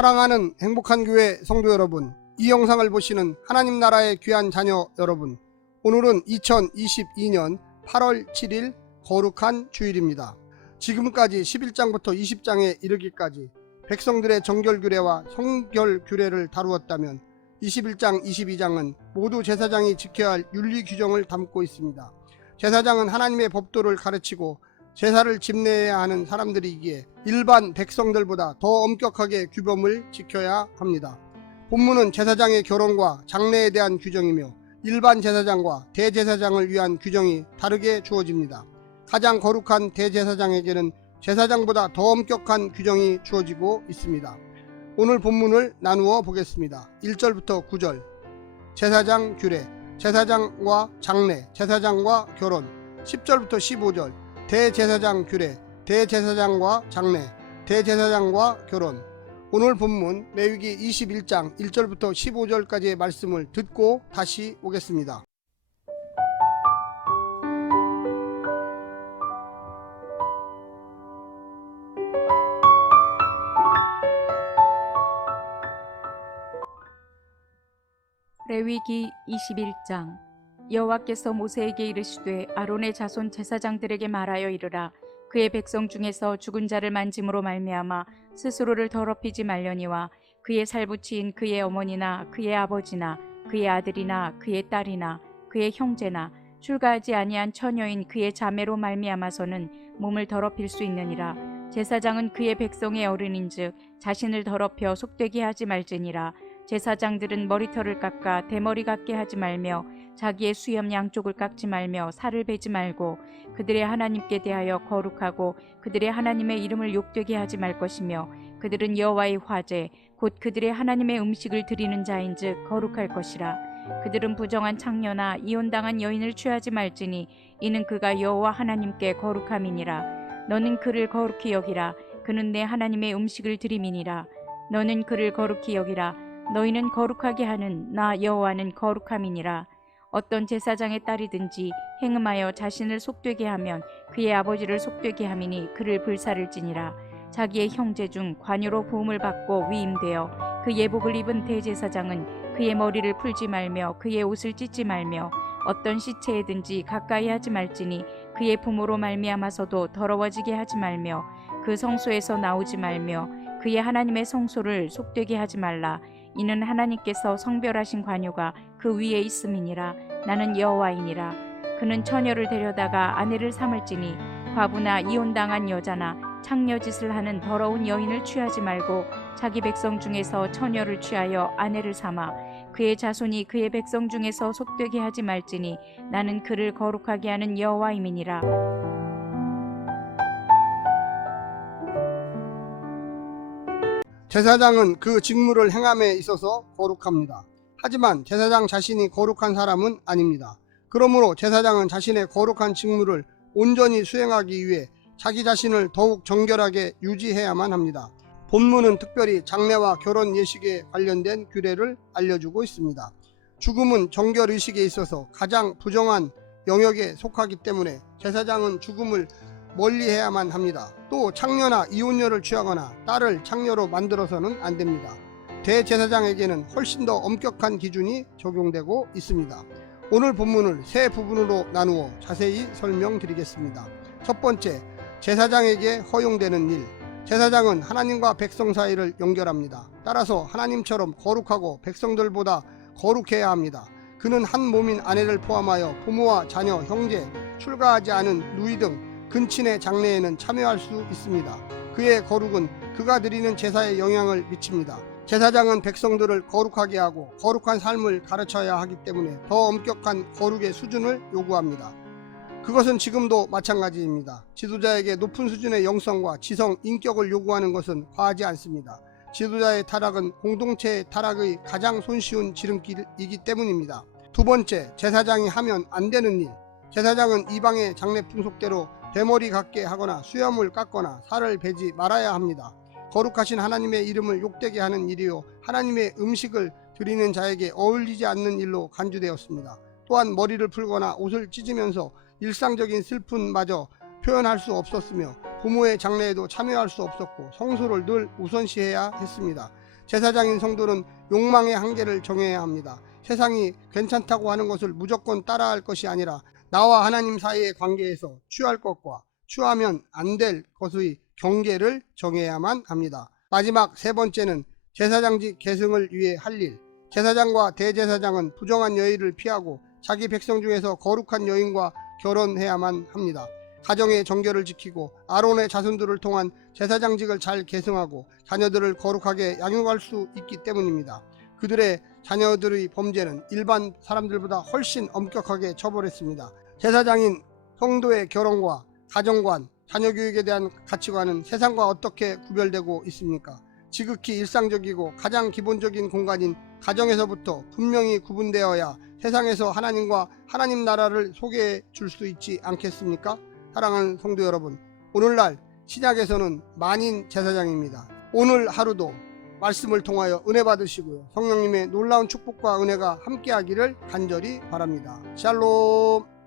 사랑하는 행복한 교회 성도 여러분, 이 영상을 보시는 하나님 나라의 귀한 자녀 여러분, 오늘은 2022년 8월 7일 거룩한 주일입니다. 지금까지 11장부터 20장에 이르기까지 백성들의 정결 규례와 성결 규례를 다루었다면 21장, 22장은 모두 제사장이 지켜야 할 윤리 규정을 담고 있습니다. 제사장은 하나님의 법도를 가르치고 제사를 집례해야 하는 사람들이기에 일반 백성들보다 더 엄격하게 규범을 지켜야 합니다. 본문은 제사장의 결혼과 장례에 대한 규정이며 일반 제사장과 대제사장을 위한 규정이 다르게 주어집니다. 가장 거룩한 대제사장에게는 제사장보다 더 엄격한 규정이 주어지고 있습니다. 오늘 본문을 나누어 보겠습니다. 1절부터 9절, 제사장 규례, 제사장과 장례, 제사장과 결혼. 10절부터 15절, 대제사장 규례, 대제사장과 장례, 대제사장과 결혼. 오늘 본문 레위기 21장 1절부터 15절까지의 말씀을 듣고 다시 오겠습니다. 레위기 21장. 여호와께서 모세에게 이르시되 아론의 자손 제사장들에게 말하여 이르라. 그의 백성 중에서 죽은 자를 만짐으로 말미암아 스스로를 더럽히지 말려니와 그의 살부치인 그의 어머니나 그의 아버지나 그의 아들이나 그의 딸이나 그의 형제나 출가하지 아니한 처녀인 그의 자매로 말미암아서는 몸을 더럽힐 수 있느니라. 제사장은 그의 백성의 어른인즉 자신을 더럽혀 속되게 하지 말지니라. 제사장들은 머리털을 깎아 대머리 같게 하지 말며 자기의 수염 양쪽을 깎지 말며 살을 베지 말고 그들의 하나님께 대하여 거룩하고 그들의 하나님의 이름을 욕되게 하지 말 것이며 그들은 여호와의 화제 곧 그들의 하나님의 음식을 드리는 자인즉 거룩할 것이라. 그들은 부정한 창녀나 이혼당한 여인을 취하지 말지니 이는 그가 여호와 하나님께 거룩함이니라. 너는 그를 거룩히 여기라. 그는 내 하나님의 음식을 드림이니라. 너는 그를 거룩히 여기라. 너희는 거룩하게 하는 나 여호와는 거룩함이니라. 어떤 제사장의 딸이든지 행음하여 자신을 속되게 하면 그의 아버지를 속되게 함이니 그를 불살을지니라. 자기의 형제 중 관유로 부음을 받고 위임되어 그 예복을 입은 대제사장은 그의 머리를 풀지 말며 그의 옷을 찢지 말며 어떤 시체에든지 가까이 하지 말지니 그의 부모로 말미암아서도 더러워지게 하지 말며 그 성소에서 나오지 말며 그의 하나님의 성소를 속되게 하지 말라. 이는 하나님께서 성별하신 관유가 그 위에 있음이니라. 나는 여호와이니라. 그는 처녀를 데려다가 아내를 삼을지니 과부나 이혼당한 여자나 창녀짓을 하는 더러운 여인을 취하지 말고 자기 백성 중에서 처녀를 취하여 아내를 삼아 그의 자손이 그의 백성 중에서 속되게 하지 말지니 나는 그를 거룩하게 하는 여호와임이니라. 제사장은 그 직무를 행함에 있어서 거룩합니다. 하지만 제사장 자신이 거룩한 사람은 아닙니다. 그러므로 제사장은 자신의 거룩한 직무를 온전히 수행하기 위해 자기 자신을 더욱 정결하게 유지해야만 합니다. 본문은 특별히 장례와 결혼 예식에 관련된 규례를 알려주고 있습니다. 죽음은 정결의식에 있어서 가장 부정한 영역에 속하기 때문에 제사장은 죽음을 멀리해야만 합니다. 또 창녀나 이혼녀를 취하거나 딸을 창녀로 만들어서는 안 됩니다. 대제사장에게는 훨씬 더 엄격한 기준이 적용되고 있습니다. 오늘 본문을 세 부분으로 나누어 자세히 설명드리겠습니다. 첫 번째, 제사장에게 허용되는 일. 제사장은 하나님과 백성 사이를 연결합니다. 따라서 하나님처럼 거룩하고 백성들보다 거룩해야 합니다. 그는 한 몸인 아내를 포함하여 부모와 자녀, 형제, 출가하지 않은 누이 등 근친의 장례에는 참여할 수 있습니다. 그의 거룩은 그가 드리는 제사에 영향을 미칩니다. 제사장은 백성들을 거룩하게 하고 거룩한 삶을 가르쳐야 하기 때문에 더 엄격한 거룩의 수준을 요구합니다. 그것은 지금도 마찬가지입니다. 지도자에게 높은 수준의 영성과 지성, 인격을 요구하는 것은 과하지 않습니다. 지도자의 타락은 공동체의 타락의 가장 손쉬운 지름길이기 때문입니다. 두 번째, 제사장이 하면 안 되는 일. 제사장은 이방의 장례 풍속대로 대머리 같게 하거나 수염을 깎거나 살을 베지 말아야 합니다. 거룩하신 하나님의 이름을 욕되게 하는 일이요 하나님의 음식을 드리는 자에게 어울리지 않는 일로 간주되었습니다. 또한 머리를 풀거나 옷을 찢으면서 일상적인 슬픔마저 표현할 수 없었으며 부모의 장례에도 참여할 수 없었고 성소를 늘 우선시해야 했습니다. 제사장인 성도는 욕망의 한계를 정해야 합니다. 세상이 괜찮다고 하는 것을 무조건 따라할 것이 아니라 나와 하나님 사이의 관계에서 취할 것과 취하면 안 될 것의 경계를 정해야만 합니다. 마지막 세 번째는 제사장직 계승을 위해 할 일. 제사장과 대제사장은 부정한 여인을 피하고 자기 백성 중에서 거룩한 여인과 결혼해야만 합니다. 가정의 정결을 지키고 아론의 자손들을 통한 제사장직을 잘 계승하고 자녀들을 거룩하게 양육할 수 있기 때문입니다. 그들의 자녀들의 범죄는 일반 사람들보다 훨씬 엄격하게 처벌했습니다. 제사장인 성도의 결혼과 가정관, 자녀교육에 대한 가치관은 세상과 어떻게 구별되고 있습니까? 지극히 일상적이고 가장 기본적인 공간인 가정에서부터 분명히 구분되어야 세상에서 하나님과 하나님 나라를 소개해 줄 수 있지 않겠습니까? 사랑하는 성도 여러분, 오늘날 신약에서는 만인 제사장입니다. 오늘 하루도 말씀을 통하여 은혜 받으시고요. 성령님의 놀라운 축복과 은혜가 함께하기를 간절히 바랍니다. 샬롬.